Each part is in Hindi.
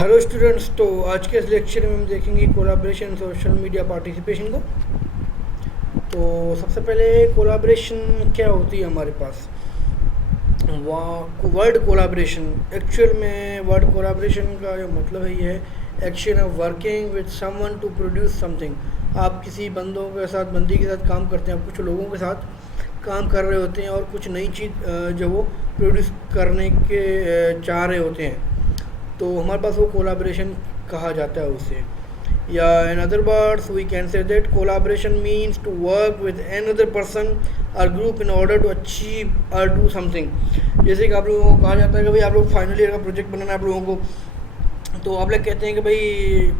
Hello students. तो आज के इस लेक्चर में हम देखेंगे कोलैबोरेशन सोशल मीडिया पार्टिसिपेशन को। तो सबसे पहले कोलैबोरेशन क्या होती है हमारे पास। वर्ड कोलैबोरेशन, एक्चुअल में वर्ड कोलैबोरेशन का जो मतलब है ये है action of working with someone to produce something. आप किसी बंदी के साथ काम करते हैं, आप कुछ लोगों के साथ काम कर रहे होते हैं और कुछ नई चीज़ जो वो प्रोड्यूस करने के चाह रहे होते हैं, तो हमारे पास वो कोलैबोरेशन कहा जाता है उसे। या in other words we can say that collaboration means to work with another person और group in order to achieve और डू समथिंग। जैसे कि आप लोगों को कहा जाता है कि भाई आप लोग फाइनल ईयर का प्रोजेक्ट बनाना है आप लोगों को, तो आप लोग कहते हैं कि भाई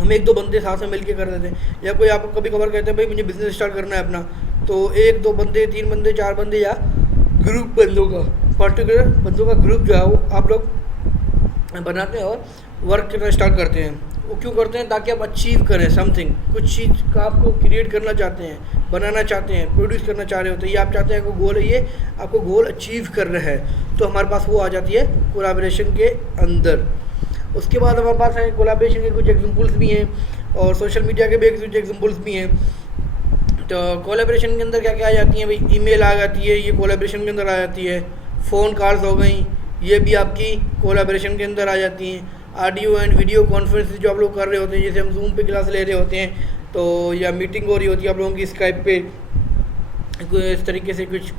हम एक दो बंदे साथ में मिलके कर देते हैं। या कोई आपको कभी कभार कहते हैं भाई मुझे बिजनेस स्टार्ट करना है अपना, तो एक दो बंदे, तीन बंदे, चार बंदे या ग्रुप बंदों का, पर्टिकुलर बंदों का ग्रुप जो है वो आप लोग बनाते हैं और वर्क करना स्टार्ट करते हैं। वो क्यों करते हैं? ताकि आप अचीव करें समथिंग, कुछ चीज़ का आपको क्रिएट करना चाहते हैं, बनाना चाहते हैं, प्रोड्यूस करना चाह रहे होते हैं। ये आप चाहते हैं आपको गोल है, ये आपको गोल अचीव करना है, तो हमारे पास वो आ जाती है कोलैबोरेशन के अंदर। उसके बाद हमारे पास है कोलैबोरेशन के कुछ एग्जांपल्स भी हैं और सोशल मीडिया के भी कुछ एग्जांपल्स भी हैं। तो कोलैबोरेशन के अंदर क्या क्या आ जाती हैं भाई? ईमेल आ जाती है, ये कोलैबोरेशन के अंदर आ जाती है। फ़ोन कॉल्स हो गई, ये भी आपकी कोलैबोरेशन के अंदर आ जाती हैं। ऑडियो एंड वीडियो कॉन्फ्रेंस जो आप लोग कर रहे होते हैं, जैसे हम जूम पे क्लास ले रहे होते हैं, तो या मीटिंग हो रही होती है आप लोगों की स्काइप पे, इस तरीके से कुछ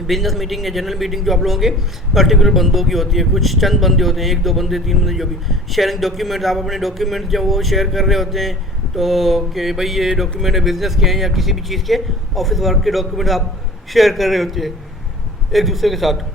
बिजनेस मीटिंग या जनरल मीटिंग जो आप लोगों के पर्टिकुलर बंदों की होती है। कुछ चंद बंदे होते हैं, एक दो बंदे, तीन बंदे, जो भी शेयरिंग डॉक्यूमेंट, आप अपने डॉक्यूमेंट जब वो शेयर कर रहे होते हैं, तो कि भाई ये डॉक्यूमेंट है बिज़नेस के हैं या किसी भी चीज़ के, ऑफिस वर्क के डॉक्यूमेंट आप शेयर कर रहे होते हैं एक दूसरे के साथ।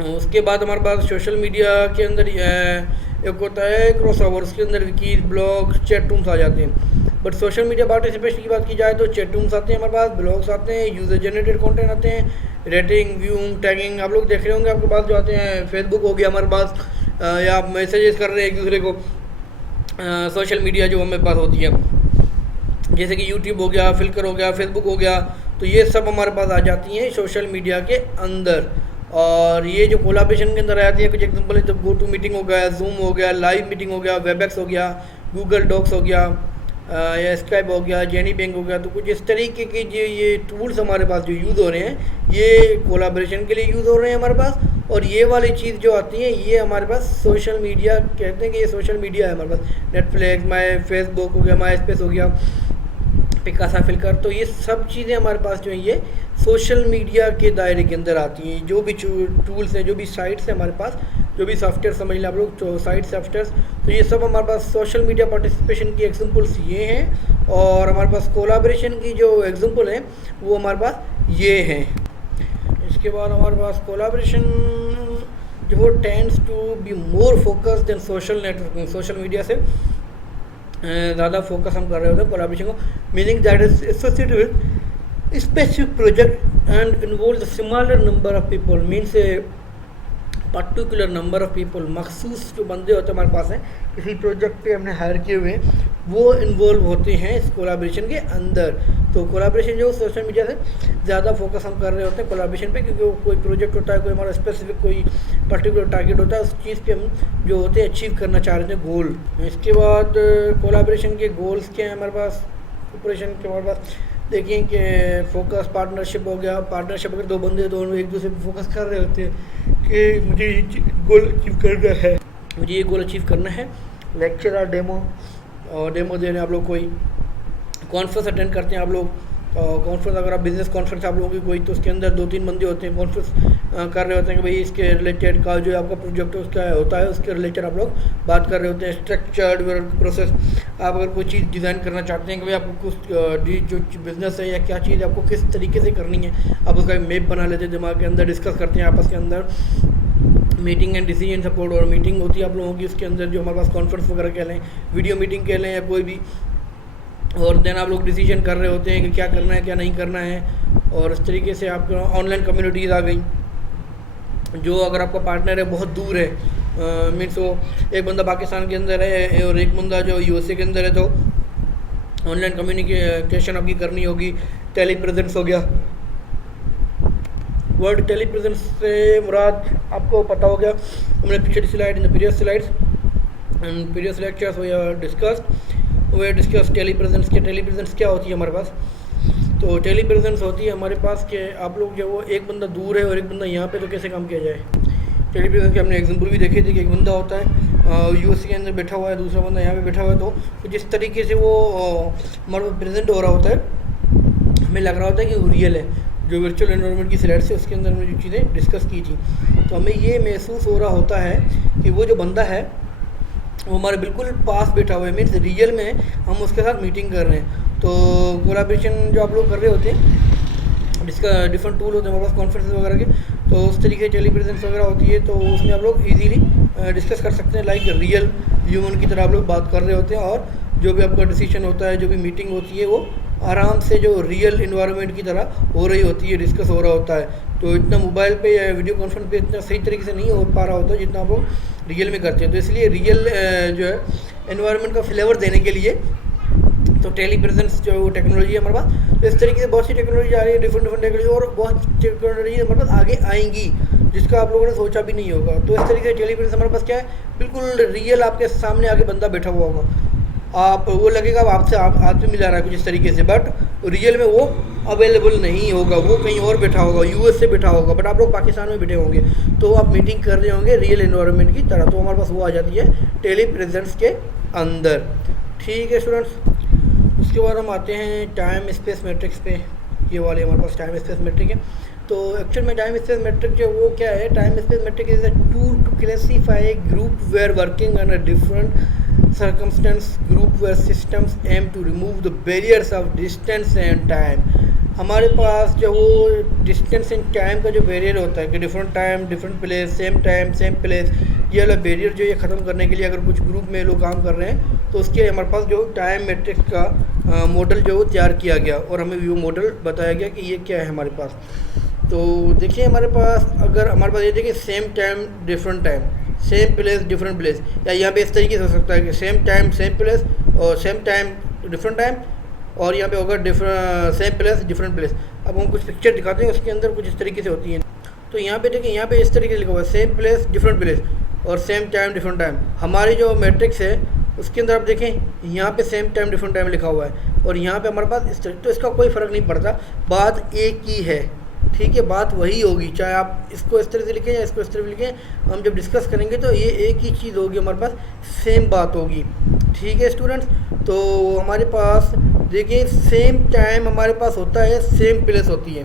उसके बाद हमारे पास सोशल मीडिया के अंदर एक होता है क्रॉसओवर, उसके अंदर विकीज, ब्लॉग, चैट रूम्स आ जाते हैं। बट सोशल मीडिया पार्टिसिपेशन की बात की जाए तो चैट रूम्स आते हैं हमारे पास, ब्लॉग्स आते हैं, यूज़र जनरेटेड कंटेंट आते हैं, रेटिंग, व्यूइंग, टैगिंग आप लोग देख रहे होंगे आपके पास जो आते हैं। फेसबुक हो गया हमारे पास, या आप मैसेजेस कर रहे हैं एक दूसरे को, सोशल मीडिया जो हमारे पास होती है, जैसे कि यूट्यूब हो गया, फ्लिकर हो गया, फेसबुक हो गया, तो ये सब हमारे पास आ जाती हैं सोशल मीडिया के अंदर। और ये जो कोलैबोरेशन के अंदर आ जाती है, कुछ एग्जांपल है, तो गो टू मीटिंग हो गया, जूम हो गया, लाइव मीटिंग हो गया, वेबएक्स हो गया, गूगल डॉक्स हो गया, या स्काइप हो गया, जेनी बैंक हो गया। तो कुछ इस तरीके के जो ये टूल्स हमारे पास जो यूज़ हो रहे हैं, ये कोलैबोरेशन के लिए यूज़ हो रहे हैं हमारे पास। और ये वाली चीज़ जो आती है ये हमारे पास सोशल मीडिया, कहते हैं कि ये सोशल मीडिया है हमारे पास। नेटफ्लिक्स, माई फेसबुक हो गया, माई स्पेस हो गया, पिकासा, फ्लिकर, तो ये सब चीज़ें हमारे पास जो है ये सोशल मीडिया के दायरे के अंदर आती हैं। जो भी टूल्स हैं, जो भी साइट्स हैं हमारे पास, जो भी सॉफ्टवेयर समझ लें आप लोग, तो साइट सॉफ्टवेयर, तो ये सब हमारे पास सोशल मीडिया पार्टिसिपेशन की एग्जांपल्स ये हैं। और हमारे पास कोलैबोरेशन की जो एग्जांपल है वो हमारे पास ये हैं। इसके बाद हमारे पास कोलैबोरेशन जो वो tends to be more focus than social networking. Social media से ज़्यादा फोकस हम कर रहे होते हैं कोलैबोरेशन को, meaning that is associated with specific project and involve the smaller number of people, means particular number of people, मखसूस जो बंदे होते हैं हमारे पास हैं, किसी प्रोजेक्ट पे हमने हायर किए हुए हैं, वो इन्वॉल्व होते हैं इस कोलैबोरेशन के अंदर। तो कोलैबोरेशन जो सोशल मीडिया से ज़्यादा फोकस हम कर रहे होते हैं कोलैबोरेशन पे, क्योंकि वो कोई प्रोजेक्ट होता है, कोई हमारा स्पेसिफिक कोई पर्टिकुलर टारगेट होता है, उस चीज़ पे हम जो होते हैं अचीव करना चाह रहे थे गोल। इसके बाद कोलैबोरेशन के गोल्स क्या हैं हमारे पास? कोलैबोरेशन के हमारे पास देखिए कि फोकस, पार्टनरशिप हो गया। पार्टनरशिप अगर दो बंदे दोनों एक दूसरे पे फोकस कर रहे होते हैं कि मुझे ये गोल अचीव करना है, मुझे ये गोल अचीव करना है। लेक्चर और डेमो दे रहे हैं आप लोग, कोई कॉन्फ्रेंस अटेंड करते हैं आप लोग, कॉन्फ्रेंस, अगर आप बिजनेस कॉन्फ्रेंस आप लोगों की कोई, तो उसके अंदर दो तीन बंदे होते हैं, कॉन्फ्रेंस कर रहे होते हैं कि भाई इसके रिलेटेड का जो आपका प्रोजेक्ट उसका होता है, उसके रिलेटेड आप लोग बात कर रहे होते हैं। स्ट्रक्चर्ड वर्क प्रोसेस, आप अगर कोई चीज़ डिज़ाइन करना चाहते हैं कि भाई आपको कुछ जो बिज़नेस है या क्या चीज़ आपको किस तरीके से करनी है, आप उसका मैप बना लेते हैं, दिमाग के अंदर डिस्कस करते हैं आपस के अंदर। मीटिंग एंड डिसीजन सपोर्ट, और मीटिंग होती है आप लोगों की, उसके अंदर जो हमारे पास कॉन्फ्रेंस वगैरह कह लें, वीडियो मीटिंग कह लें या कोई भी, और देन आप लोग डिसीजन कर रहे होते हैं कि क्या करना है क्या नहीं करना है। और इस तरीके से आपको ऑनलाइन कम्युनिटीज़ आ गई, जो अगर आपका पार्टनर है बहुत दूर है, मीन्स वो एक बंदा पाकिस्तान के अंदर है और एक बंदा जो यूएसए के अंदर है, तो ऑनलाइन कम्युनिकेशन आपकी करनी होगी। टेली प्रेजेंस हो गया, वर्ड टेली प्रेजेंस से मुराद आपको पता हो गया। हमने पिछली slide in the previous lectures we discuss telepresence के। टेली प्रेजेंस क्या होती है हमारे पास? तो टेली प्रेजेंस होती है हमारे पास कि आप लोग जो वो एक बंदा दूर है और एक बंदा यहाँ पे, तो कैसे काम किया जाए। टेली प्रेजेंस के हमने एग्जांपल भी देखे थे कि एक बंदा होता है यूएस के अंदर बैठा हुआ है, दूसरा बंदा यहाँ पे बैठा हुआ है, तो जिस तरीके से वो हमारे पास प्रेजेंट हो रहा होता है, हमें लग रहा होता है कि वो रियल है। जो वर्चुअल एनवायरनमेंट की स्लाइड से उसके अंदर हमने जो चीज़ें डिस्कस की थी, तो हमें ये महसूस हो रहा होता है कि वो जो बंदा है वो हमारे बिल्कुल पास बैठा हुआ है, मीन्स रियल में हम उसके साथ मीटिंग कर रहे हैं। तो कोलैबोरेशन जो आप लोग कर रहे होते हैं, जिसका डिफरेंट टूल होते हैं हमारे पास कॉन्फ्रेंसेस वगैरह के, तो उस तरीके से टेली प्रेजेंस वगैरह होती है, तो उसमें आप लोग इजीली डिस्कस कर सकते हैं, लाइक रियल ह्यूमन की तरह आप लोग बात कर रहे होते हैं, और जो भी आपका डिसीजन होता है, जो भी मीटिंग होती है, वो आराम से जो रियल इन्वायरमेंट की तरह हो रही होती है, डिस्कस हो रहा होता है। तो इतना मोबाइल पे या वीडियो कॉन्फ्रेंस पे इतना सही तरीके से नहीं हो पा रहा होता जितना आप लोग रियल में करते हैं। तो इसलिए रियल जो है एनवायरनमेंट का फ्लेवर देने के लिए तो टेली प्रेजेंस जो टेक्नोलॉजी है हमारे पास, तो इस तरीके से बहुत सी टेक्नोलॉजी आ रही है, डिफरेंट टेक्नोलॉजी, और बहुत टेक्नोलॉजी हमारे पास आगे आएंगी जिसका आप लोगों ने सोचा भी नहीं होगा। तो इस तरीके से टेली प्रेजेंस हमारे पास क्या है, बिल्कुल रियल आपके सामने आके बंदा बैठा हुआ होगा, आप वो लगेगा आपसे हाथ में मिला रहा है कुछ इस तरीके से, बट रियल में वो अवेलेबल नहीं होगा, वो कहीं और बैठा होगा, यूएस से बैठा होगा, बट आप लोग पाकिस्तान में बैठे होंगे, तो आप मीटिंग कर रहे होंगे रियल एनवायरनमेंट की तरह। तो हमारे पास वो आ जाती है टेली प्रेजेंस के अंदर। ठीक है स्टूडेंट्स, उसके बाद हम आते हैं टाइम स्पेस मैट्रिक्स पे। ये वाले हमारे पास टाइम स्पेस मैट्रिक है। तो एक्चुअल में टाइम स्पेस मैट्रिक जो वो क्या है, time space matrix is a tool to classify group where working on a different circumstance group where systems aim to remove the barriers of distance and time। हमारे पास जो वो डिस्टेंस एंड टाइम का जो बैरियर होता है कि different time different place, same time same place, ये वाला बैरियर जो ये ख़त्म करने के लिए अगर कुछ ग्रुप में लोग काम कर रहे हैं, तो उसके हमारे पास जो टाइम मैट्रिक्स का मॉडल जो वो तैयार किया गया और हमें वो मॉडल बताया गया कि ये क्या है हमारे पास। तो देखिए हमारे पास, अगर हमारे पास ये देखिए same time different time, same place different place, या यहाँ पे इस तरीके से हो सकता है कि सेम टाइम सेम प्लेस और सेम टाइम डिफरेंट टाइम, और यहाँ पे होगा different same place different place. अब हम कुछ पिक्चर दिखाते हैं, उसके अंदर कुछ इस तरीके से होती हैं। तो यहाँ पे देखिए, यहाँ पे इस तरीके से लिखा हुआ है सेम प्लेस डिफरेंट प्लेस और सेम टाइम डिफरेंट टाइम। हमारी जो मैट्रिक्स है उसके अंदर आप देखें, यहाँ पे सेम टाइम डिफरेंट टाइम लिखा हुआ है और यहाँ पे हमारे पास इस तरह, तो इसका कोई फ़र्क नहीं पड़ता, बात एक ही है। ठीक है, बात वही होगी, चाहे आप इसको इस तरह से लिखें या इसको इस तरह से लिखें, हम जब डिस्कस करेंगे तो ये एक ही चीज़ होगी, हमारे पास सेम बात होगी। ठीक है स्टूडेंट्स, तो हमारे पास देखिए सेम टाइम हमारे पास होता है, सेम प्लेस होती है,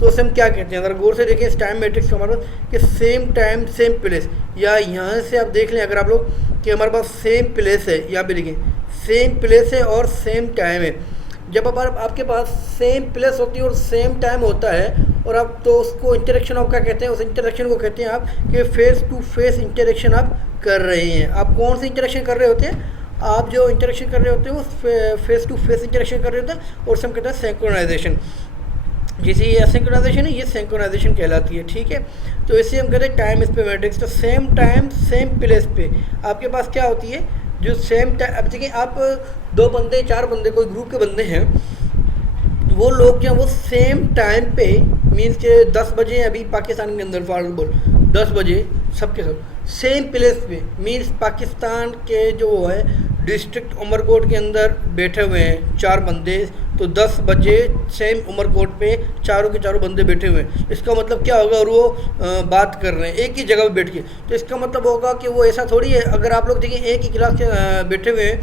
तो उसे हम क्या कहते हैं, अगर गौर से देखें इस टाइम मैट्रिक्स हमारे पास कि सेम टाइम सेम प्लेस, या यहाँ से आप देख लें अगर आप लोग कि हमारे पास सेम प्लेस है, यहाँ पे लिखें सेम प्लेस है और सेम टाइम है। जब आपके पास सेम प्लेस होती है और सेम टाइम होता है, और आप तो उसको इंटरेक्शन आप क्या कहते हैं, उस इंटरेक्शन को कहते हैं आप कि फेस टू फेस इंटरेक्शन आप कर रहे हैं। आप कौन सी इंटरेक्शन कर रहे होते हैं, आप जो इंटरेक्शन कर रहे होते हैं वो फेस टू फेस इंटरेक्शन कर रहे होते हैं, और हम कहते हैं सिंक्रोनाइजेशन। जैसे ये सिंक्रोनाइजेशन है, ये सिंक्रोनाइजेशन कहलाती है। ठीक है, तो इसे हम कहते हैं टाइम स्पेस मैट्रिक्स। तो सेम टाइम सेम प्लेस पे आपके पास क्या होती है, जो सेम टाइम, अब देखिए आप 2 बंदे 4 बंदे कोई ग्रुप के बंदे हैं, वो लोग जो वो सेम टाइम पे, मीन्स के 10 बजे अभी पाकिस्तान के अंदर फॉर बोल 10 बजे सबके सब सेम प्लेस पे, मीन्स पाकिस्तान के जो है डिस्ट्रिक्ट उमरकोट के अंदर बैठे हुए हैं 4 बंदे, तो 10 बजे सेम उमरकोट पे चारों के चारों बंदे बैठे हुए हैं। इसका मतलब क्या होगा, और वो बात कर रहे हैं एक ही जगह पे बैठ के, तो इसका मतलब होगा कि वो ऐसा थोड़ी है, अगर आप लोग देखिए एक ही क्लास के बैठे हुए हैं,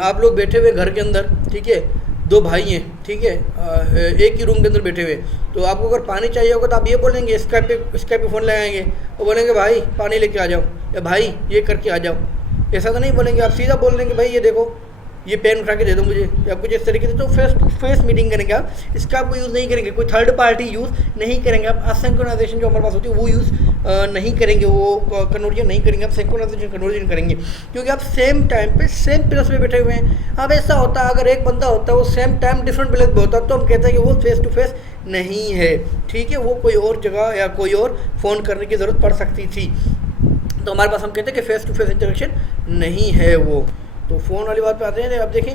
आप लोग बैठे हुए घर के अंदर, ठीक है, 2 भाई हैं, ठीक है, एक ही रूम के अंदर बैठे हुए, तो आपको अगर पानी चाहिए होगा तो आप ये बोलेंगे, स्काइप पे फ़ोन लगाएंगे और बोलेंगे भाई पानी लेके आ जाओ, या भाई ये करके आ जाओ। ऐसा तो नहीं बोलेंगे, आप सीधा बोल देंगे भाई ये देखो ये पेन उठा के दे दो मुझे, या कुछ इस तरीके से। तो फेस टू फेस मीटिंग करेंगे आप, इसका आपको यूज़ नहीं करेंगे, कोई थर्ड पार्टी यूज़ नहीं करेंगे आप। असिंक्रोनाइजेशन जो हमारे पास होती है वो यूज़ नहीं करेंगे, वो कन्वर्जन नहीं करेंगे आप, सिंक्रोनाइजेशन कन्वर्जन करेंगे, क्योंकि आप सेम टाइम पे सेम प्लेस पे बैठे हुए हैं। अब ऐसा होता है अगर एक बंदा होता है वो सेम टाइम डिफरेंट प्लेस पे होता है, तो हम कहते हैं कि वो फेस टू फेस नहीं है। ठीक है, वो कोई और जगह या कोई और फ़ोन करने की ज़रूरत पड़ सकती थी, तो हमारे पास हम कहते हैं कि फेस टू फेस इंटरेक्शन नहीं है वो। तो फ़ोन वाली बात पे आते हैं। अब देखें,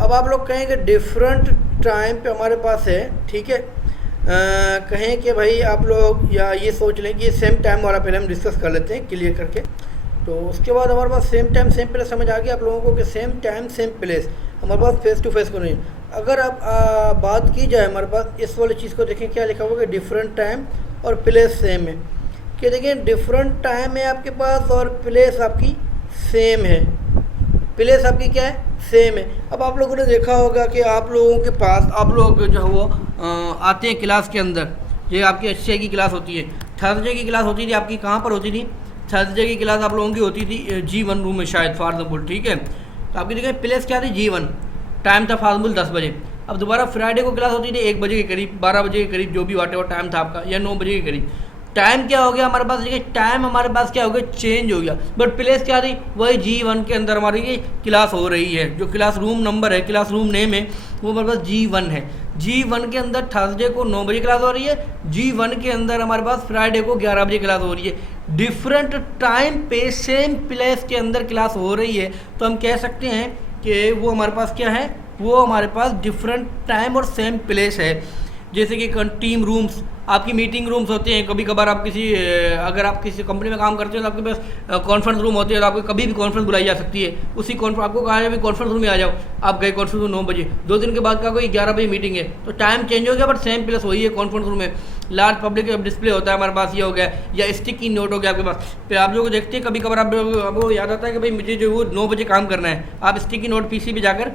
अब आप लोग कहेंगे डिफरेंट टाइम पे हमारे पास है, ठीक है, कहें कि भाई आप लोग या ये सोच लें कि सेम टाइम वाला पहले हम डिस्कस कर लेते हैं क्लियर करके। तो उसके बाद हमारे पास सेम टाइम सेम प्लेस समझ आ गया आप लोगों को कि सेम टाइम सेम प्लेस हमारे पास फेस टू फेस को नहीं। अगर आप बात की जाए हमारे पास इस वाली चीज़ को देखें क्या लिखा हुआ कि डिफरेंट टाइम और प्लेस सेम है। कि देखिए डिफरेंट टाइम है आपके पास और प्लेस आपकी सेम है। प्लेस आपकी क्या है? सेम है। अब आप लोगों ने देखा होगा कि आप लोगों के पास आप लोग जो है वो आते हैं क्लास के अंदर। ये आपकी अच्छे की क्लास होती है, थर्सडे की क्लास होती थी आपकी, कहाँ पर होती थी? थर्सडे की क्लास आप लोगों की होती थी G1 रूम में शायद फॉर एग्जाम्पल, ठीक है। तो आपकी देखिए प्लेस क्या थी? G1, टाइम था फॉर एग्जाम्पल 10 बजे। अब दोबारा फ्राइडे को क्लास होती थी 1 बजे के करीब, 12 बजे के करीब, जो भी वाट एवर टाइम था आपका, या 9 बजे के करीब। टाइम क्या हो गया हमारे पास? देखिए टाइम हमारे पास क्या हो गया? चेंज हो गया, बट प्लेस क्या थी? वही G1 के अंदर हमारी ये क्लास हो रही है। जो क्लास रूम नंबर है, क्लास रूम नेम है, वो हमारे पास G1 है। G1 के अंदर थर्सडे को 9 बजे क्लास हो रही है, G1 के अंदर हमारे पास फ्राइडे को 11 बजे क्लास हो रही है। डिफरेंट टाइम पे सेम प्लेस के अंदर क्लास हो रही है, तो हम कह सकते हैं कि वो हमारे पास क्या है? वो हमारे पास डिफरेंट टाइम और सेम प्लेस है। जैसे कि टीम रूम्स, आपकी मीटिंग रूम्स होते हैं। कभी कभार आप अगर आप किसी कंपनी में काम करते हो तो आपके पास कॉन्फ्रेंस रूम होते हैं, तो आपको कभी भी कॉन्फ्रेंस बुलाई जा सकती है। उसी आपको कहा जाए कॉन्फ्रेंस रूम में आ जाओ, आप गए कॉन्फ्रेंस रूम 9 बजे, 2 दिन के बाद का कोई 11 बजे मीटिंग है, तो टाइम चेंज हो गया बट सेम प्लेस वही है कॉन्फ्रेंस रूम में। लार्ज पब्लिक डिस्प्ले होता है हमारे पास, ये हो गया, या स्टिकी नोट हो गया आपके पास। फिर आप लोग देखते हैं कभी कभार आपको याद आता है कि भाई मुझे जो वो 9 बजे काम करना है, आप स्टिकी नोट PC पे जाकर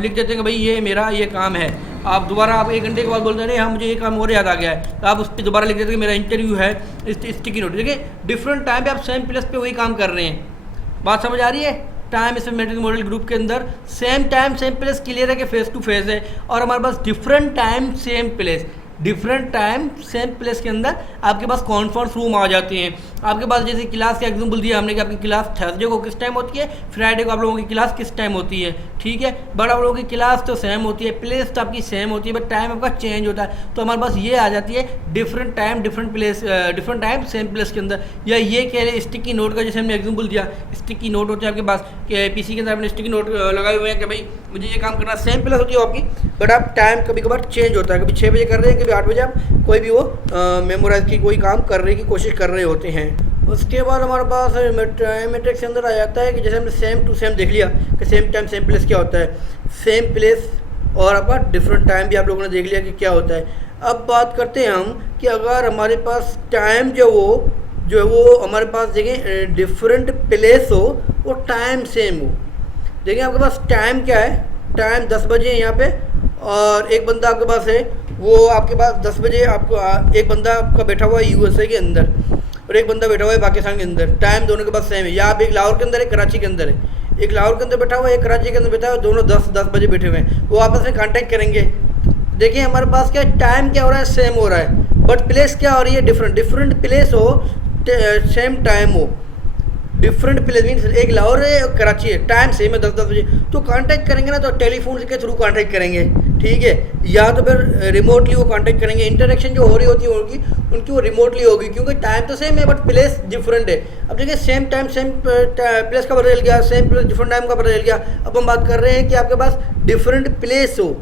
लिख देते हैं कि भाई ये मेरा ये काम है। आप दोबारा आप 1 घंटे के बाद बोलते हैं हाँ मुझे ये काम और याद आ गया है, तो आप उस पर दोबारा लिख देते हैं कि मेरा इंटरव्यू है, स्टिकी नोट। देखिए डिफरेंट टाइम पे आप सेम प्लेस पे वही काम कर रहे हैं। बात समझ आ रही है? टाइम सिस्टमैटिक मॉडल ग्रुप के अंदर same time same place clear है कि फेस टू फेस है, और हमारे पास different time same place, different time same place के अंदर आपके पास कॉन्फ्रेंस रूम आ जाते हैं। आपके पास जैसे क्लास का एग्जाम्पल दिया हमने कि आपकी क्लास थर्सडे को किस टाइम होती है, फ्राइडे को आप लोगों की क्लास किस टाइम होती है, ठीक है। बट आप लोगों की क्लास तो सेम होती है, प्लेस तो आपकी सेम होती है, बट टाइम आपका चेंज होता है। तो हमारे पास ये आ जाती है different time different place, different time same place के अंदर। या ये कह रहे स्टिकी नोट का, जैसे हमने एग्जाम्पल दिया, स्टिकी नोट होते हैं आपके पास कि PC के अंदर आपने स्टिकी नोट लगाए हुए हैं कि भाई मुझे ये काम करना, सेम प्लेस होती है आपकी, बट आप टाइम कभी कभार चेंज होता है, कभी 6 बजे कर रहे हैं, कभी 8 बजे आप कोई भी वो मेमोराइज की कोई काम करने की कोशिश कर रहे होते हैं। उसके बाद हमारे पास मैट्रिक्स के अंदर आ जाता है कि जैसे हमने सेम टू सेम देख लिया कि सेम टाइम सेम प्लेस क्या होता है, सेम प्लेस और आपका डिफरेंट टाइम भी आप लोगों ने देख लिया कि क्या होता है। अब बात करते हैं हम कि अगर हमारे पास टाइम जो है वो हमारे पास देखें डिफरेंट प्लेस हो और टाइम सेम हो। देखिए आपके पास टाइम क्या है? टाइम 10 बजे है यहाँ पे, और एक बंदा आपके पास है, वो आपके पास 10 बजे आपको एक बंदा आपका बैठा हुआ है USA के अंदर और एक बंदा बैठा हुआ है पाकिस्तान के अंदर। टाइम दोनों के पास सेम है। या आप एक लाहौर के अंदर एक कराची के अंदर है, एक लाहौर के अंदर बैठा हुआ है, एक कराची के अंदर बैठा हुआ है, दोनों 10 बजे बैठे हुए हैं, वो आपस में कांटेक्ट करेंगे। देखिए हमारे पास क्या टाइम क्या हो रहा है? सेम हो रहा है, बट प्लेस क्या हो रही है? डिफरेंट। डिफरेंट प्लेस हो सेम टाइम हो, डिफरेंट प्लेस मीन्स एक लाहौर है और कराची है, टाइम सेम है 10 बजे, तो कांटेक्ट करेंगे ना तो टेलीफोन के थ्रू कांटेक्ट करेंगे, ठीक है, या तो फिर रिमोटली वो कांटेक्ट करेंगे। इंटरेक्शन जो हो रही होती होगी उनकी वो रिमोटली होगी, क्योंकि टाइम तो सेम है बट प्लेस डिफरेंट है। अब देखिए सेम टाइम सेम प्लेस का पता चल गया, सेम प्लेस डिफरेंट टाइम का पता चल गया। अब हम बात कर रहे हैं कि आपके पास डिफरेंट प्लेस हो,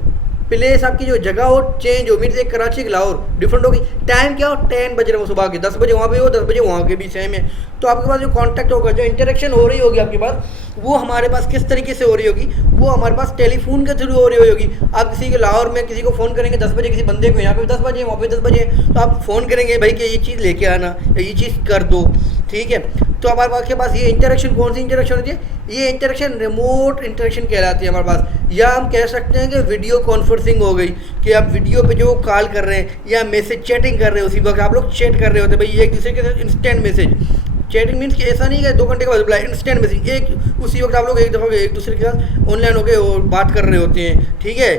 प्लेस आपकी जो जगह हो चेंज हो, मीन्स एक कराची की लाहौर डिफरेंट होगी। टाइम क्या हो? 10 बज रहे हो सुबह के, 10 बजे वहाँ पे हो, 10 बजे वहाँ के भी सेम है। तो आपके पास जो कांटेक्ट होगा, जो इंटरेक्शन हो रही होगी आपके पास, वो हमारे पास किस तरीके से हो रही होगी? वो हमारे पास टेलीफोन के थ्रू हो रही होगी। आप किसी के लाहौर में किसी को फ़ोन करेंगे 10 बजे, किसी बंदे को यहाँ पे 10 बजे, वहाँ पे 10 बजे, तो आप फ़ोन करेंगे भाई कि ये चीज़ लेके आना या ये चीज़ कर दो, ठीक है। तो हमारे के पास ये इंटरेक्शन कौन सी इंटरेक्शन होती है? ये इंटरेक्शन रिमोट इंटरेक्शन कहलाती है हमारे पास। या हम कह सकते हैं कि वीडियो कॉन्फ्रेंसिंग हो गई, कि आप वीडियो पे जो कॉल कर रहे हैं या मैसेज चैटिंग कर रहे हैं, उसी वक्त आप लोग चैट कर रहे होते हैं भाई एक दूसरे के साथ, इंस्टेंट मैसेज। चैटिंग मीन्स कि ऐसा नहीं है 2 घंटे के बाद रिप्लाई, इंस्टेंट मैसेज, एक उसी वक्त आप लोग एक दफ़ा एक दूसरे के साथ ऑनलाइन हो गए और बात कर रहे होते हैं, ठीक है।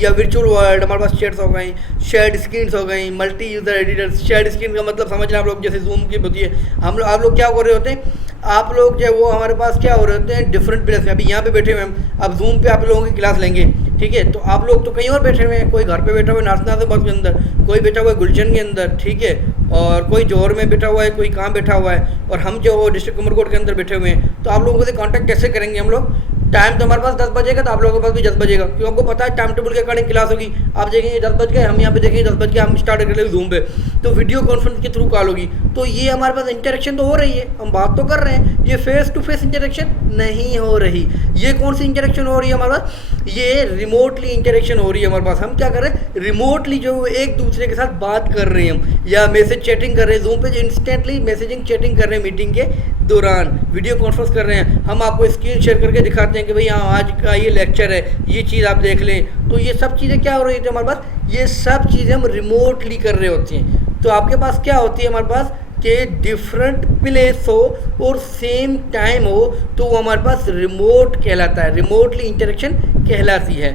या वर्चुअल वर्ल्ड हमारे पास चैट्स हो गई, शेयर्ड स्क्रीन्स हो गई, multi user editors. Shared screen का मतलब समझ लें आप लोग, जैसे जूम की होती है, आप लोग क्या कर रहे होते हैं? आप लोग जो है वो हमारे पास क्या हो रहे होते हैं? डिफरेंट प्लेस में। अभी यहाँ पे बैठे हुए हम, अब जूम पे आप लोगों की क्लास लेंगे, ठीक है, तो आप लोग तो कहीं और बैठे हुए हैं, कोई घर पे बैठा हुआ है नाजनाबाद के अंदर, कोई बैठा हुआ है गुलशन के अंदर, ठीक है, और कोई जौहर में बैठा हुआ है, कोई कहाँ बैठा हुआ है, और हम जो डिस्ट्रिक्ट उमरकोट के अंदर बैठे हुए हैं। तो आप लोगों से कांटेक्ट कैसे करेंगे हम लोग? टाइम तो हमारे पास 10 बजेगा, तो आप लोगों के पास भी 10 बजेगा, क्योंकि हमको पता है टाइम टेबल के अकॉर्डिंग क्लास होगी। आप देखेंगे 10 बज गए, हम यहाँ पे देखेंगे 10 बज के हम स्टार्ट कर लेंगे जूम पे, तो वीडियो कॉन्फ्रेंस के थ्रू कॉल होगी। तो ये हमारे पास इंटरेक्शन तो हो रही है, हम बात तो कर रहे हैं, ये फेस टू फेस इंटरेक्शन नहीं हो रही। ये कौन सी इंटरेक्शन हो रही है हमारे पास? ये रिमोटली इंटरेक्शन हो रही है हमारे पास। हम क्या कर रहे हैं, रिमोटली जो एक दूसरे के साथ बात कर रहे हैं हम, या मैसेज चैटिंग कर रहे हैं जूम पे, इंस्टेंटली मैसेजिंग चैटिंग कर रहे हैं मीटिंग के दौरान, वीडियो कॉन्फ्रेंस कर रहे हैं। हम आपको स्क्रीन शेयर करके दिखाते हैं कि भाई हाँ आज का ये लेक्चर है, ये चीज़ आप देख लें। तो ये सब चीज़ें क्या हो रही थी हमारे पास, ये सब चीज़ें हम रिमोटली कर रहे होती हैं। तो आपके पास क्या होती है हमारे पास कि डिफरेंट प्लेस हो और सेम टाइम हो, तो वो हमारे पास रिमोट कहलाता है, रिमोटली इंटरेक्शन कहलाती है।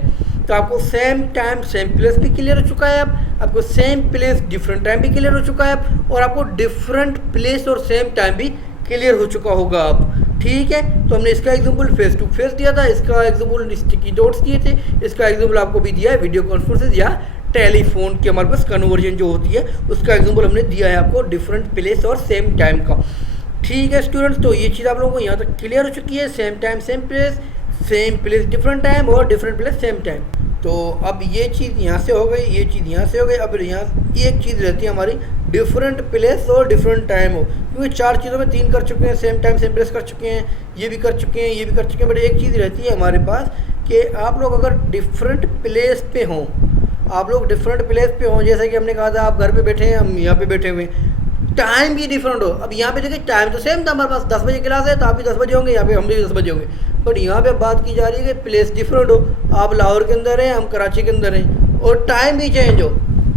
तो आपको सेम टाइम सेम प्लेस भी क्लियर हो चुका है, आपको सेम प्लेस डिफरेंट टाइम भी क्लियर हो चुका है, और आपको डिफरेंट प्लेस और सेम टाइम भी क्लियर हो चुका होगा आप। ठीक है, तो हमने इसका एग्जांपल फेस टू फेस दिया था, इसका एग्जांपल स्टिकी नोट्स दिए थे, इसका एग्जांपल आपको भी दिया है वीडियो कॉन्फ्रेंसेज या टेलीफोन की हमारे पास कन्वर्जन जो होती है, उसका एग्जांपल हमने दिया है आपको डिफरेंट प्लेस और सेम टाइम का। ठीक है स्टूडेंट्स, तो ये चीज़ आप लोगों को यहाँ तक क्लियर हो चुकी है, same time same place different time और डिफरेंट प्लेस सेम टाइम। तो अब ये चीज़ यहाँ से हो गई, ये चीज़ यहाँ से हो गई। अब यहाँ एक चीज़ रहती है हमारी डिफरेंट प्लेस और डिफरेंट टाइम हो, क्योंकि 4 चीज़ों में 3 कर चुके हैं, सेम टाइम सेम प्लेस कर चुके हैं, ये भी कर चुके हैं, ये भी कर चुके हैं। बट एक चीज़ रहती है हमारे पास कि आप लोग अगर डिफरेंट प्लेस पे हों, आप लोग डिफरेंट प्लेस पे हों, जैसे कि हमने कहा था आप घर पे बैठे हैं, हम यहाँ पे बैठे हुए हैं, टाइम भी डिफरेंट हो। अब यहाँ पे देखिए टाइम तो सेम था हमारे पास, 10 बजे क्लास है तो आप भी 10 बजे होंगे, यहाँ पे हम भी 10 बजे होंगे, बट यहाँ पे बात की जा रही है कि प्लेस डिफरेंट हो। आप लाहौर के अंदर हैं, हम कराची के अंदर हैं, और टाइम भी चेंज हो,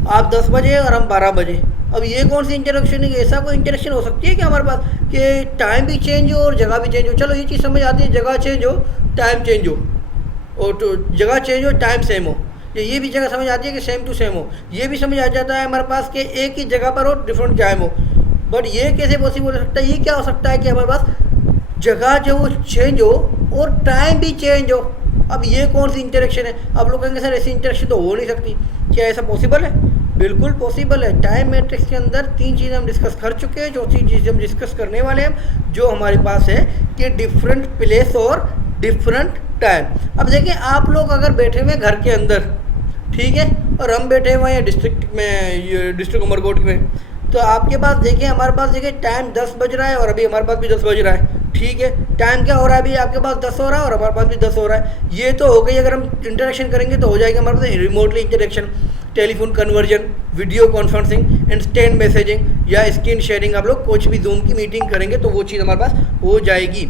आप 10 बजे और हम 12 बजे। अब ये कौन सी इंटरेक्शन है? ऐसा कोई इंटरेक्शन हो सकती है कि हमारे पास कि टाइम भी चेंज हो और जगह भी चेंज हो? चलो ये चीज़ समझ आती है, जगह चेंज हो टाइम चेंज हो, और तो जगह चेंज हो टाइम सेम हो, ये भी जगह समझ आती है कि सेम टू सेम हो। ये भी समझ आ जाता है हमारे पास कि एक ही जगह पर हो डिफरेंट टाइम हो। बट ये कैसे पॉसिबल हो सकता है? ये क्या हो सकता है कि हमारे पास जगह जो चेंज हो और टाइम भी चेंज हो। अब ये कौन सी इंटरेक्शन है? आप लोग कहेंगे सर ऐसी इंटरेक्शन तो हो नहीं सकती, क्या ऐसा पॉसिबल है? बिल्कुल पॉसिबल है। टाइम मैट्रिक्स के अंदर 3 चीज़ें हम डिस्कस कर चुके हैं, चौथी चीज़ हम डिस्कस करने वाले हैं जो हमारे पास है कि डिफरेंट प्लेस और डिफरेंट टाइम। अब देखिए आप लोग अगर बैठे हुए घर के अंदर, ठीक है, और हम बैठे हुए हैं डिस्ट्रिक्ट में, ये डिस्ट्रिक्ट उमरकोट में, तो आपके पास देखिए हमारे पास देखिए टाइम 10 बज रहा है और अभी हमारे पास भी 10 बज रहा है। ठीक है, टाइम क्या हो रहा है अभी आपके पास 10 हो रहा है और हमारे पास भी 10 हो रहा है। ये तो हो गई, अगर हम इंटरेक्शन करेंगे तो हो जाएगा हमारे पास remotely interaction, telephone conversion, video conferencing, instant messaging या स्क्रीन शेयरिंग। आप लोग कुछ भी जूम की मीटिंग करेंगे तो वो चीज़ हमारे पास हो जाएगी।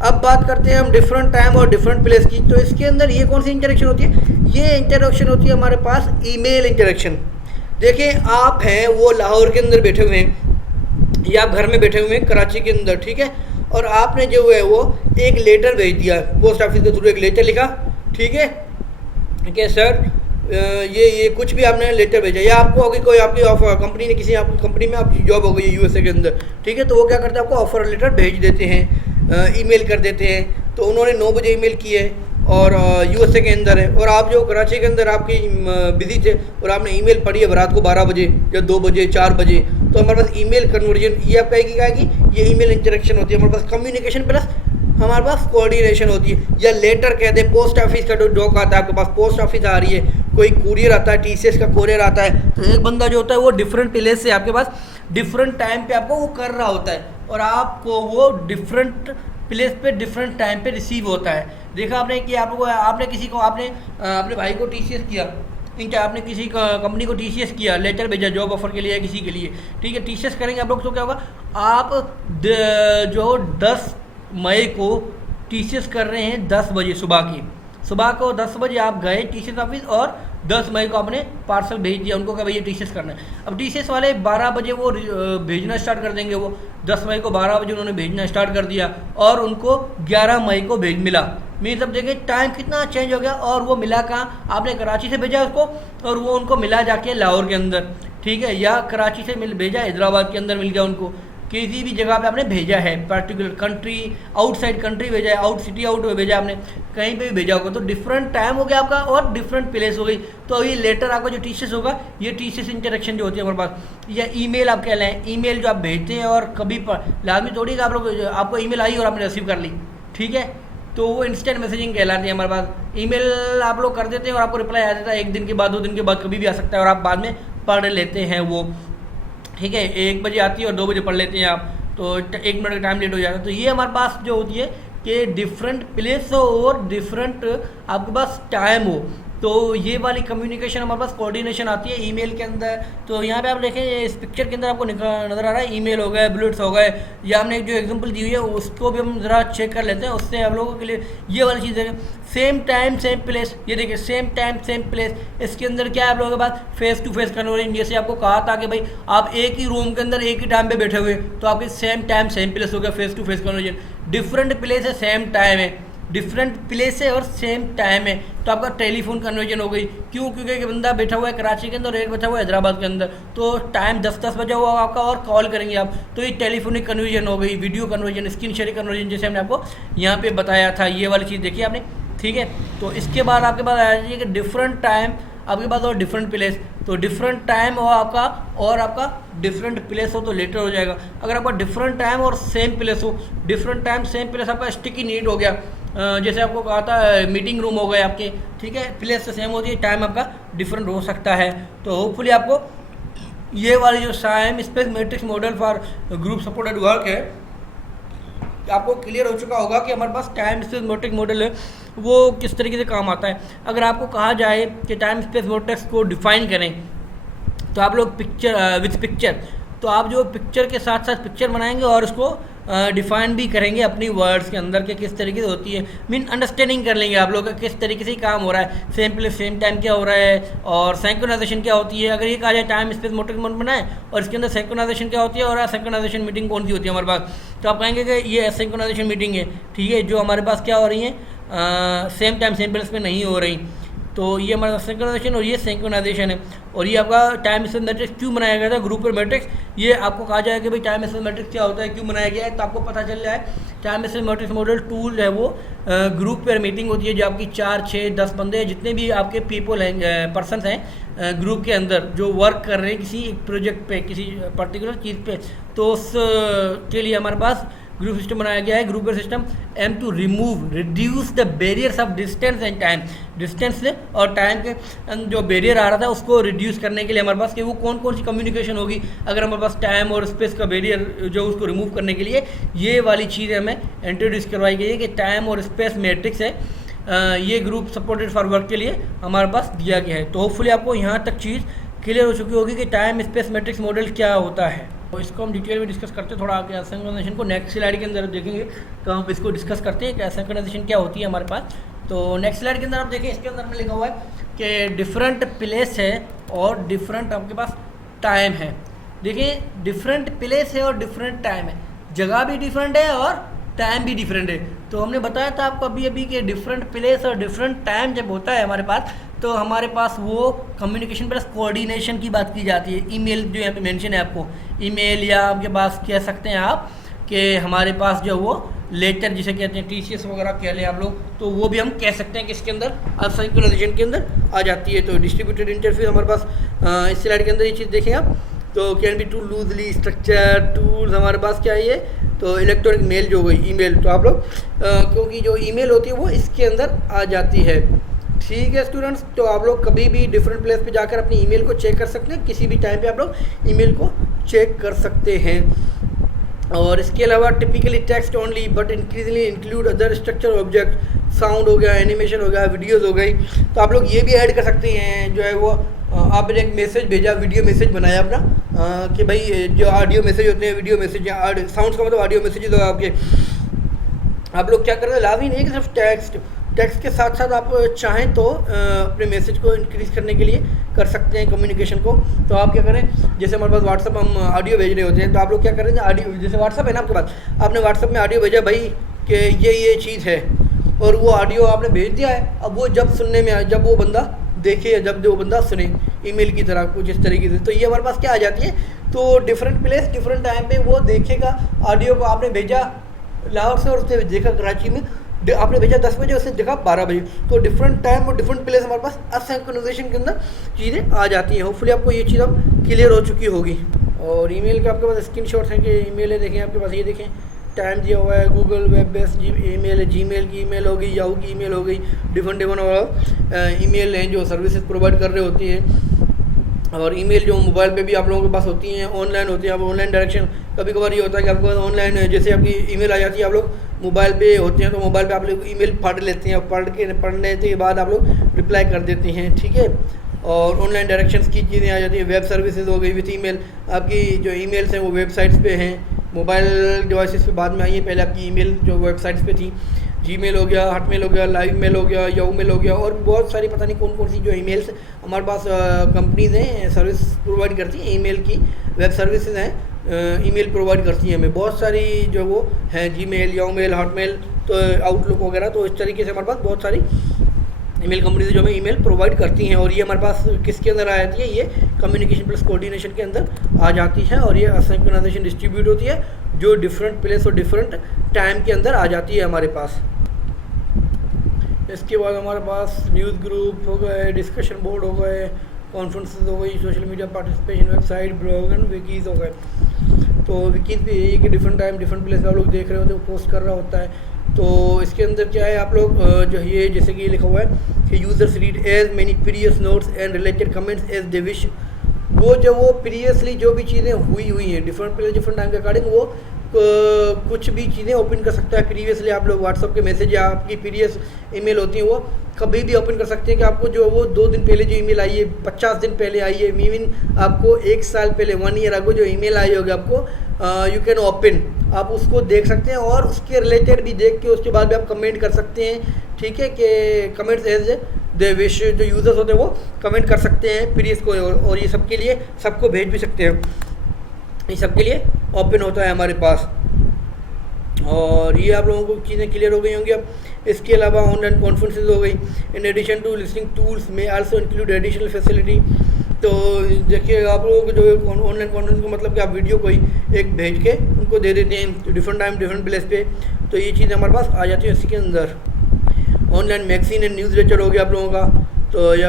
अब बात करते हैं हम डिफरेंट टाइम और डिफरेंट प्लेस की। तो इसके अंदर ये कौन सी इंटरेक्शन होती है? ये इंटरेक्शन होती है हमारे पास ईमेल इंटरेक्शन। देखिए आप हैं वो लाहौर के अंदर बैठे हुए हैं या आप घर में बैठे हुए हैं कराची के अंदर, ठीक है, और आपने जो है वो एक लेटर भेज दिया पोस्ट ऑफिस के थ्रू, एक लेटर लिखा, ठीक है, कि सर ये कुछ भी आपने लेटर भेजा, या आपको होगी कोई आपकी ऑफर कंपनी ने, किसी आपकी कंपनी में आपकी जॉब हो गई यूएसए के अंदर, ठीक है, तो वो क्या करते हैं आपको ऑफर लेटर भेज देते हैं, ईमेल कर देते हैं। तो उन्होंने 9 बजे ईमेल की है और यूएसए के अंदर है, और आप जो कराची के अंदर आपकी बिजी थे और आपने ईमेल पढ़ी है रात को 12 बजे या 2 बजे 4 बजे, तो हमारे पास ईमेल कन्वर्जन, ये आप कहेगी ये ईमेल इंटरेक्शन होती है। हमारे पास कम्युनिकेशन प्लस हमारे पास कोऑर्डिनेशन होती है। या लेटर कहते हैं, पोस्ट ऑफिस का जो डॉक आता है आपके पास, पोस्ट ऑफिस आ रही है, कोई कुरियर आता है, टीसीएस का कुरियर आता है, तो एक बंदा जो होता है वो डिफरेंट प्लेस से आपके पास डिफरेंट टाइम पे आपको वो कर रहा होता है, और आपको वो डिफरेंट प्लेस पे डिफरेंट टाइम पे रिसीव होता है। देखा आपने कि आपने किसी को अपने भाई को टीसीएस किया, आपने किसी कंपनी को टीसीएस किया, लेटर भेजा जॉब ऑफर के लिए या किसी के लिए, ठीक है, टीसीएस करेंगे आप लोग, तो क्या होगा, आप जो 10 मई को टीसीएस कर रहे हैं 10 बजे सुबह को 10 बजे आप गए टीसीएस ऑफिस और 10 मई को आपने पार्सल भेज दिया उनको कि भाई ये टीसीएस करना है। अब टीसीएस वाले 12 बजे वो भेजना स्टार्ट कर देंगे, वो 10 मई को 12 बजे उन्होंने भेजना स्टार्ट कर दिया और उनको 11 मई को मिला। मीन सब देखिए टाइम कितना चेंज हो गया, और वो मिला कहाँ, आपने कराची से भेजा उसको और वो उनको मिला जाके लाहौर के अंदर, ठीक है, या कराची से भेजा हैदराबाद के अंदर मिल गया उनको, किसी भी जगह पे आपने भेजा है, पर्टिकुलर कंट्री, आउटसाइड कंट्री भेजा है, आउट सिटी आउट भेजा आपने, कहीं पे भी भेजा होगा, तो डिफरेंट टाइम हो गया आपका और डिफरेंट प्लेस हो गई। तो ये लेटर आपका जो टीसीएस होगा, ये टीसीएस इंटरेक्शन जो होती है हमारे पास, या ईमेल आप कह लें, ईमेल जो आप भेजते हैं और कभी लाजमी थोड़ी कि आप लोग आपको ईमेल आई और आपने रिसीव कर ली, ठीक है, तो वो इंस्टेंट मैसेजिंग कहलाती है हमारे पास। ईमेल आप लोग कर देते हैं और आपको रिप्लाई आ जाता है 1 दिन के बाद, 2 दिन के बाद, कभी भी आ सकता है और आप बाद में पढ़ लेते हैं वो, ठीक है। 1 बजे आती है और 2 बजे पढ़ लेते हैं आप, तो 1 मिनट का टाइम लेट हो जाता है। तो ये हमारे पास जो होती है कि डिफरेंट प्लेस हो और डिफरेंट आपके पास टाइम हो, तो ये वाली कम्युनिकेशन हमारे पास कोऑर्डिनेशन आती है ईमेल के अंदर। तो यहाँ पे आप देखें इस पिक्चर के अंदर आपको नज़र आ रहा है ईमेल हो गए, बुलेट्स हो गए, या हमने जो एग्जांपल दी हुई है उसको भी हम ज़रा चेक कर लेते हैं, उससे आप लोगों के लिए ये वाली चीज़ है। सेम टाइम सेम प्लेस, ये देखिए सेम टाइम सेम प्लेस, इसके अंदर क्या है आप लोगों के पास फेस टू फेस कन्वर्सेशन। जैसे आपको कहा था कि भाई आप एक ही रूम के अंदर एक ही टाइम पे बैठे हुए, तो आपके सेम टाइम सेम प्लेस हो गया face to face conversation. Different place है, सेम टाइम है, डिफरेंट प्लेस है और सेम टाइम है, तो आपका टेलीफोन कन्वर्जन हो गई। क्यों? क्योंकि एक बंदा बैठा हुआ है कराची के अंदर और एक बैठा हुआ है हैदराबाद के अंदर, तो टाइम 10-10 बजा हुआ आपका और कॉल करेंगे आप, तो ये टेलीफोनिक कन्वर्जन हो गई। Video conversion, screen sharing conversion, जैसे हमने आपको यहाँ पे बताया था, ये वाली चीज़ देखिए आपने, ठीक है। तो इसके बाद आपके पास आ जाइए कि डिफरेंट टाइम आपके पास और डिफरेंट प्लेस, तो डिफरेंट टाइम हो आपका और आपका डिफरेंट प्लेस हो तो लेटर हो जाएगा। अगर आपका डिफरेंट टाइम और सेम प्लेस हो, डिफरेंट टाइम सेम प्लेस आपका स्टिकी नीड हो गया, जैसे आपको कहा था मीटिंग रूम हो गए आपके, ठीक है, प्लेस तो सेम होती है, टाइम आपका डिफरेंट हो सकता है। तो होपफुली आपको ये वाली जो time space matrix model for group supported work है आपको क्लियर हो चुका होगा कि हमारे पास टाइम स्पेस मैट्रिक्स मॉडल है वो किस तरीके से काम आता है। अगर आपको कहा जाए कि टाइम स्पेस मैट्रिक्स को डिफाइन करें, तो आप लोग पिक्चर विथ पिक्चर, तो आप जो पिक्चर के साथ साथ पिक्चर बनाएंगे और उसको डिफाइन भी करेंगे अपनी वर्ड्स के अंदर के किस तरीके से होती है, मीन अंडरस्टैंडिंग कर लेंगे आप लोग का किस तरीके से काम हो रहा है, सेम प्लेस सेम टाइम क्या हो रहा है और सिंक्रोनाइजेशन क्या होती है। अगर ये कहा जाए टाइम स्पेस मैट्रिक्स मॉडल बनाए और इसके अंदर सिंक्रोनाइजेशन क्या होती है और सिंक्रोनाइजेशन मीटिंग कौन सी होती है हमारे पास, तो आप कहेंगे कि ये सिंक्रोनाइजेशन मीटिंग है, ठीक है, जो हमारे पास क्या हो रही है सेम टाइम सेम प्लेस में नहीं हो रही, तो ये हमारा सिंक्रोनाइजेशन और ये सिंक्रोनाइजेशन है। और ये आपका टाइम स्पेस मैट्रिक्स क्यों बनाया गया था, ग्रुप पर मैट्रिक्स, ये आपको कहा जाए कि भाई टाइम स्पेस मैट्रिक्स क्या होता है, क्यों बनाया गया है, तो आपको पता चल जाए। Time space matrix model tool है वो ग्रुप पर मीटिंग होती है, जो आपकी 4, 6, 10 बंदे जितने भी आपके पीपल हैं, पर्सनस हैं ग्रुप के अंदर जो वर्क कर रहे हैं किसी प्रोजेक्ट पे, किसी पर्टिकुलर चीज़ पे, तो उसके लिए हमारे पास ग्रुप सिस्टम बनाया गया है। Group system aim to remove reduce the barriers of distance and time, distance से और टाइम के जो बैरियर आ रहा था उसको रिड्यूस करने के लिए हमारे पास कि वो कौन कौन सी कम्युनिकेशन होगी अगर हमारे पास टाइम और स्पेस का बैरियर जो उसको रिमूव करने के लिए ये वाली चीज़ हमें इंट्रोड्यूस करवाई गई है कि टाइम और स्पेस मैट्रिक्स है, ये ग्रुप सपोर्टेड फॉर वर्क के लिए हमारे पास दिया गया है। तो होपफुली आपको यहाँ तक चीज़ क्लियर हो चुकी होगी कि टाइम स्पेस मैट्रिक्स मॉडल क्या होता है। तो इसको हम डिटेल में डिस्कस करते हैं थोड़ा आगे। सिंक्रोनाइजेशन को नेक्स्ट स्लाइड के अंदर देखेंगे, तो हम इसको डिस्कस करते हैं कि सिंक्रोनाइजेशन क्या होती है हमारे पास। तो नेक्स्ट स्लाइड के अंदर आप देखें, इसके अंदर में लिखा हुआ है कि डिफरेंट प्लेस है और डिफरेंट आपके पास टाइम है। देखिए डिफरेंट प्लेस है और डिफरेंट टाइम है, जगह भी डिफरेंट है और टाइम भी डिफरेंट है। तो हमने बताया था आपको अभी अभी कि डिफरेंट प्लेस और डिफरेंट टाइम जब होता है हमारे पास, तो हमारे पास वो कम्युनिकेशन प्लस कोऑर्डिनेशन की बात की जाती है। ईमेल जो यहाँ पे मेंशन है आपको, ईमेल या आपके पास कह सकते हैं आप कि हमारे पास जो वो लेटर जिसे कहते हैं TCS वगैरह कह लें आप लोग, तो वो भी हम कह सकते हैं कि इसके अंदर सिंक्रोनाइजेशन के अंदर आ जाती है। तो डिस्ट्रीब्यूटेड इंटरफेस हमारे पास इस स्लाइड के अंदर ये चीज़ देखें आप, तो can be to loosely structure tools हमारे पास क्या है ये, तो इलेक्ट्रॉनिक मेल जो गई ईमेल, तो आप लोग क्योंकि जो ईमेल होती है वो इसके अंदर आ जाती है। ठीक है स्टूडेंट्स, तो आप लोग कभी भी डिफरेंट प्लेस पे जाकर अपनी ईमेल को चेक कर सकते हैं, किसी भी टाइम पे आप लोग ईमेल को चेक कर सकते हैं। और इसके अलावा typically text only but increasingly include other structure object, sound हो गया, एनिमेशन हो गया, वीडियोज़ हो गई, तो आप लोग ये भी ऐड कर सकते हैं। जो है वो आपने एक मैसेज भेजा, वीडियो मैसेज बनाया अपना कि भाई जो ऑडियो मैसेज होते हैं, वीडियो मैसेज या साउंड्स का मतलब ऑडियो मैसेज हो आपके, आप लोग क्या कर रहे हैं, लाभ ही नहीं कि सिर्फ टेक्स्ट के साथ साथ आप चाहें तो अपने मैसेज को इंक्रीज़ करने के लिए कर सकते हैं कम्युनिकेशन को। तो आप क्या करें, जैसे हमारे पास व्हाट्सअप हम ऑडियो भेज रहे होते हैं, तो आप लोग क्या करें, ऑडियो जैसे व्हाट्सअप है ना आपके पास, आपने व्हाट्सअप में ऑडियो भेजा भाई कि ये चीज़ है, और वो ऑडियो आपने भेज दिया है। अब वो जब सुनने में आए, जब वो बंदा देखे या जब वो बंदा सुने ईमेल की तरह कुछ इस तरीके से, तो ये हमारे पास क्या आ जाती है, तो डिफरेंट प्लेस डिफरेंट टाइम पे वो देखेगा ऑडियो को। आपने भेजा लाहौर से और उसने देखा कराची में, आपने भेजा 10 बजे, उसने देखा 12 बजे, तो डिफरेंट टाइम और डिफरेंट प्लेस हमारे पास असिंक्रोनाइजेशन के अंदर चीज़ें आ जाती हैं। होपफुली आपको ये चीज़ अब क्लियर हो चुकी होगी। और ईमेल का आपके पास स्क्रीनशॉट है कि ईमेल है, देखें आपके पास, ये देखें टाइम दिया हुआ है। गूगल वेब बेस्ड ईमेल है, जीमेल की ईमेल हो गई, याहू की ईमेल हो गई, डिफरेंट डिफरेंट ईमेल हैं जो सर्विसेज प्रोवाइड कर रहे होती हैं। और ईमेल जो मोबाइल पे भी आप लोगों के पास होती हैं, ऑनलाइन होती हैं। आप ऑनलाइन डायरेक्शन कभी कभार ये होता है कि आपके पास ऑनलाइन जैसे आपकी ईमेल आ जाती है, आप लोग मोबाइल पे होते हैं तो मोबाइल पे आप लोग ईमेल पढ़ लेते हैं, पढ़ने के बाद आप लोग रिप्लाई कर देते हैं, ठीक है। और ऑनलाइन डायरेक्शंस की चीज़ें आ जाती हैं। वेब सर्विसेज हो गई विथ ईमेल, आपकी जो ईमेल्स हैं वो वेबसाइट्स पे हैं, मोबाइल डिवाइसेस पे बाद में आई है, पहले आपकी ईमेल जो वेबसाइट्स पे थी। जीमेल हो गया, हॉटमेल हो गया, लाइव मेल हो गया, याहू मेल हो गया, और बहुत सारी पता नहीं कौन कौन सी जो ईमेल्स हमारे पास कंपनीज हैं सर्विस प्रोवाइड करती हैं, ईमेल की वेब सर्विसेज हैं, ईमेल प्रोवाइड करती हैं हमें बहुत सारी जो वो हैं, जीमेल, याहू मेल, हॉटमेल, तो आउटलुक वगैरह। तो इस तरीके से हमारे पास बहुत सारी ईमेल कंपनीज जो हमें ईमेल प्रोवाइड करती हैं। और ये हमारे पास किसके अंदर आ जाती है, ये कम्युनिकेशन प्लस कोऑर्डिनेशन के अंदर आ जाती है। और ये असिंक्रोनाइजेशन डिस्ट्रीब्यूट होती है जो डिफरेंट प्लेस और डिफरेंट टाइम के अंदर आ जाती है हमारे पास। इसके बाद हमारे पास न्यूज़ ग्रुप हो गए, डिस्कशन बोर्ड हो गए, कॉन्फ्रेंसेज हो गई, social media participation, website, blog and wikis हो गए। तो विकीज़ भी यही कि डिफरेंट टाइम डिफरेंट प्लेस पे आप लोग देख रहे होते हैं, पोस्ट कर रहा होता है। तो इसके अंदर क्या है, आप लोग जो ये जैसे कि लिखा हुआ है कि users read as many previous notes and related comments as they wish. वो जो वो प्रीवियसली जो भी चीज़ें हुई हैं डिफरेंट प्लेस डिफरेंट टाइम के अकॉर्डिंग, वो कुछ भी चीज़ें ओपन कर सकता है। प्रीवियसली आप लोग व्हाट्सअप के मैसेज या आपकी प्रीवियस ईमेल होती है वो कभी भी ओपन कर सकते हैं कि आपको जो वो 2 दिन पहले जो ईमेल आई है, 50 दिन पहले आई है, इवन आपको 1 साल पहले 1 ईयर अगो जो ईमेल आई होगी आपको, यू कैन ओपन, आप उसको देख सकते हैं और उसके रिलेटेड भी देख के उसके बाद भी आप कमेंट कर सकते हैं, ठीक है। कि कमेंट्स एज दे विश, जो यूज़र्स होते हैं वो कमेंट कर सकते हैं प्रीवियस को, और ये सबके लिए सबको भेज भी सकते हैं, ये सबके लिए ओपन होता है हमारे पास। और ये आप लोगों को चीज़ें क्लियर हो गई होंगी अब। इसके अलावा ऑनलाइन कॉन्फ्रेंसेज हो गई। In addition to listening tools में आल्सो इंक्लूड एडिशनल फैसिलिटी। तो देखिए आप लोगों को जो ऑनलाइन कॉन्फ्रेंस को मतलब कि आप वीडियो कोई एक भेज के उनको दे देते हैं डिफरेंट टाइम डिफरेंट प्लेस पे, तो ये चीज़ हमारे पास आ जाती है इसी के अंदर। Online magazine and newsletter हो गया आप लोगों का। तो या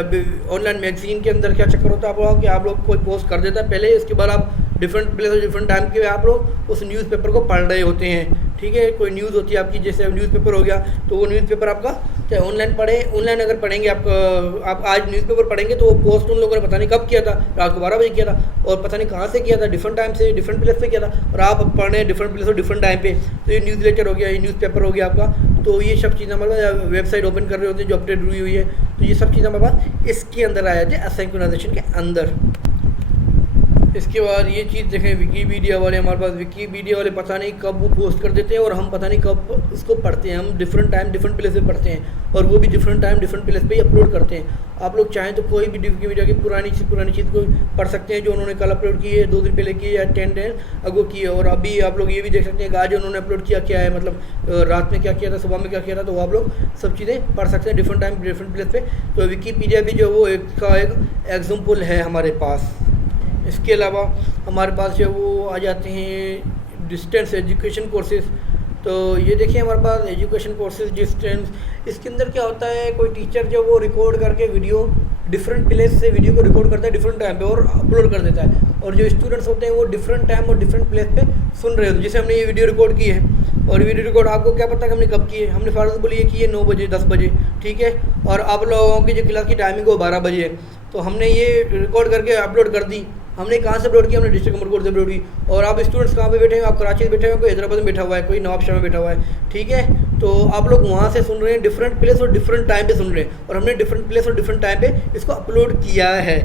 ऑनलाइन मैगजीन के अंदर क्या चक्कर होता है आप लोगों कि आप लोग कोई पोस्ट कर देता है पहले, इसके बाद आप डिफरेंट प्लेस और डिफरेंट टाइम के आप लोग उस न्यूज़पेपर को पढ़ रहे होते हैं, ठीक है। कोई न्यूज़ होती है आपकी, जैसे न्यूज़पेपर हो गया, तो वो न्यूज़पेपर आपका चाहे ऑनलाइन ऑनलाइन अगर पढ़ेंगे आप आज न्यूज़पेपर पढ़ेंगे तो वो पोस्ट उन लोगों ने पता नहीं कब किया था, रात को 12 बजे किया था, और पता नहीं कहाँ से किया था, डिफरेंट टाइम से डिफरेंट प्लेस पे किया था, और आप पढ़ रहे हैं डिफरेंट प्लेस और डिफरेंट टाइम पे। तो ये न्यूज़ लेटर हो गया, ये न्यूज़पेपर हो गया आपका। तो ये सब चीज़ें हमारे पास वेबसाइट ओपन कर रहे होते हैं जो अपडेट हुई है, तो ये सब चीज़ें हमारे पास इसके अंदर आ जाती है असिंक्रोनाइजेशन के अंदर। इसके बाद ये चीज़ देखें, विकीपीडिया वाले हमारे पास विकीपीडिया वाले पता नहीं कब वो पोस्ट कर देते हैं और हम पता नहीं कब उसको पढ़ते हैं। हम डिफरेंट टाइम डिफरेंट प्लेस पे पढ़ते हैं और वो भी डिफरेंट टाइम डिफरेंट प्लेस पे ही अपलोड करते हैं। आप लोग चाहें तो कोई भी विकीपीडिया की पुरानी चीज़ को पढ़ सकते हैं जो उन्होंने कल अपलोड की है, 2 दिन पहले की है या 10 दिन अगो की है। और अभी आप लोग ये भी देख सकते हैं कि आज उन्होंने अपलोड किया क्या है, मतलब रात में क्या किया था, सुबह में क्या किया था, तो वो आप लोग सब चीज़ें पढ़ सकते हैं डिफरेंट टाइम डिफरेंट प्लेस पे। तो विकीपीडिया भी जो वो एक एग्जाम्पल है हमारे पास। इसके अलावा हमारे पास जो वो आ जाते हैं डिस्टेंस एजुकेशन कोर्सेज। तो ये देखिए हमारे पास एजुकेशन कोर्सेज डिस्टेंस, इसके अंदर क्या होता है, कोई टीचर जो वो रिकॉर्ड करके वीडियो डिफरेंट प्लेस से वीडियो को रिकॉर्ड करता है डिफरेंट टाइम पे और अपलोड कर देता है, और जो स्टूडेंट्स होते हैं वो डिफरेंट टाइम और डिफरेंट प्लेस पे सुन रहे होते हैं। जैसे हमने ये वीडियो रिकॉर्ड की है, और वीडियो रिकॉर्ड आपको क्या पता कि हमने कब की है, हमने फॉर एग्जाम्पल ये की है 9 बजे 10 बजे, ठीक है, और आप लोगों की जो क्लास की टाइमिंग वो 12 बजे है, तो हमने ये रिकॉर्ड करके अपलोड कर दी। हमने कहाँ से अपलोड किया, हमने डिस्ट्रिक्ट उमरकोट से अपलोड की। और आप स्टूडेंट्स कहाँ पे बैठे हैं, आप कराची में बैठे हैं, कोई हैदराबाद में बैठा हुआ है, कोई नवाबशाह में बैठा हुआ है, ठीक है। तो आप लोग वहाँ से सुन रहे हैं, डिफरेंट प्लेस और डिफरेंट टाइम पे सुन रहे हैं, और हमने डिफरेंट प्लेस और डिफरेंट टाइम पे इसको अपलोड किया है,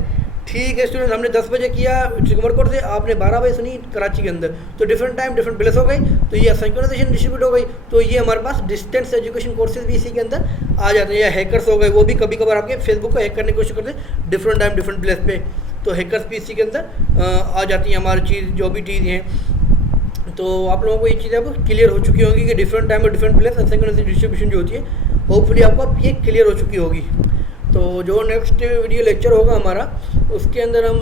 ठीक है स्टूडेंट्स। हमने 10 बजे किया उमरकोट से, आपने 12 बजे सुनी कराची के अंदर, तो डिफरेंट टाइम डिफरेंट प्लेस हो गई, तो ये सिंक्रोनाइजेशन डिस्ट्रीब्यूट हो गई। तो ये हमारे पास डिस्टेंस एजुकेशन कोर्सेज भी इसी के अंदर आ जाते हैं। या हैकर्स हो गए, वो भी कभी कभार आपके फेसबुक को हैक करने की कोशिश करते हैं डिफरेंट टाइम डिफरेंट प्लेस पे, तो हैकर्स भी इसी के अंदर आ जाती हैं हमारी चीज़ जो भी चीज़ हैं। तो आप लोगों को ये चीज़ अब क्लियर हो चुकी होगी कि डिफरेंट टाइम और डिफरेंट प्लेस सिंक्रोनाइजेशन डिस्ट्रीब्यूशन जो होती है, होपफुली आपको अब ये क्लियर हो चुकी होगी। तो जो नेक्स्ट वीडियो लेक्चर होगा हमारा, उसके अंदर हम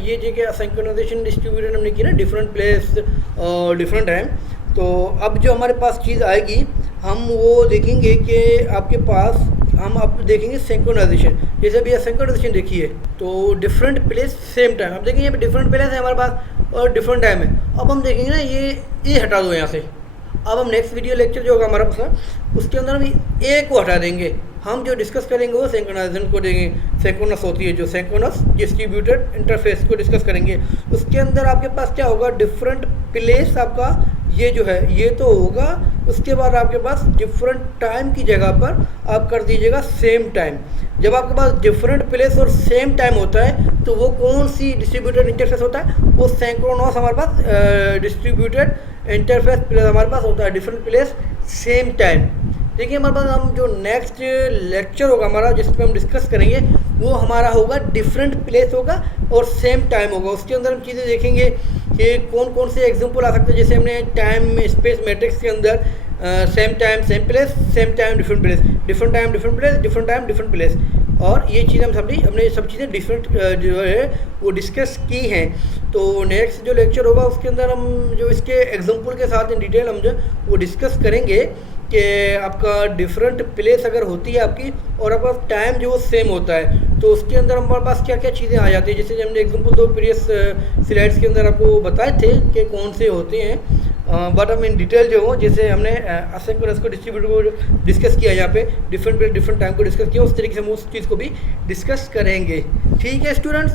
ये जगह सिंक्रोनाइजेशन डिस्ट्रीब्यूशन हमने की ना, डिफरेंट प्लेस और डिफरेंट टाइम। तो अब जो हमारे पास चीज़ आएगी, हम वो देखेंगे कि आपके पास हम अब देखेंगे सिंक्रोनाइजेशन। जैसे अभी सिंक्रोनाइजेशन देखिए, तो डिफरेंट प्लेस सेम टाइम, अब देखेंगे डिफरेंट प्लेस है हमारे पास और डिफरेंट टाइम है। अब हम देखेंगे ना, ये हटा दो यहाँ से, अब हम नेक्स्ट वीडियो लेक्चर जो होगा हमारा पास, उसके अंदर हम ए को हटा देंगे। हम जो डिस्कस करेंगे वो सिंक्रोनाइजेशन को देंगे। सिंक्रोनस होती है जो सिंक्रोनस डिस्ट्रीब्यूटेड इंटरफेस को डिस्कस करेंगे। उसके अंदर आपके पास क्या होगा, डिफरेंट प्लेस आपका ये जो है ये तो होगा। उसके बाद आपके पास डिफरेंट टाइम की जगह पर आप कर दीजिएगा सेम टाइम। जब आपके पास डिफरेंट प्लेस और सेम टाइम होता है तो वो कौन सी डिस्ट्रीब्यूटेड इंटरफेस होता है, वो सिंक्रोनस हमारे पास डिस्ट्रीब्यूटेड इंटरफेस प्लेस हमारे पास होता है, डिफरेंट प्लेस सेम टाइम। देखिए हमारे पास हम जो नेक्स्ट लेक्चर होगा हमारा जिसमें हम डिस्कस करेंगे वो हमारा होगा डिफरेंट प्लेस होगा और सेम टाइम होगा। उसके अंदर हम चीज़ें देखेंगे कि कौन कौन से एग्जांपल आ सकते हैं, जैसे हमने टाइम स्पेस मैट्रिक्स के अंदर same time same place, same time different place, different time different place, different time different place, और ये चीज़ हमने सब चीज़ें डिफरेंट जो है वो डिस्कस की हैं। तो नेक्स्ट जो लेक्चर होगा उसके अंदर हम जो इसके एग्जांपल के साथ इन डिटेल हम जो वो डिस्कस करेंगे कि आपका डिफरेंट प्लेस अगर होती है आपकी और आपका टाइम जो वो सेम होता है तो उसके अंदर हमारे पास क्या क्या चीज़ें आ जाती है। जैसे हमने एग्जांपल दो प्रीवियस स्लाइड्स के अंदर आपको बताए थे कि कौन से होते हैं, बट हम इन डिटेल जो हो जैसे हमने असिंक्रोनस को डिस्ट्रीब्यूट को डिस्कस किया, यहाँ पे डिफरेंट प्लेस डिफरेंट टाइम को डिस्कस किया, उस तरीके से हम उस चीज़ को भी डिस्कस करेंगे। ठीक है स्टूडेंट्स,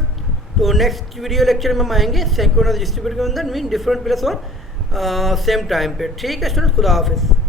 तो नेक्स्ट वीडियो लेक्चर में हम आएंगे सिंक्रोनस डिस्ट्रीब्यूट के अंदर मीन डिफरेंट प्लेस और सेम टाइम पे। ठीक है स्टूडेंट्स, खुदा हाफिज़।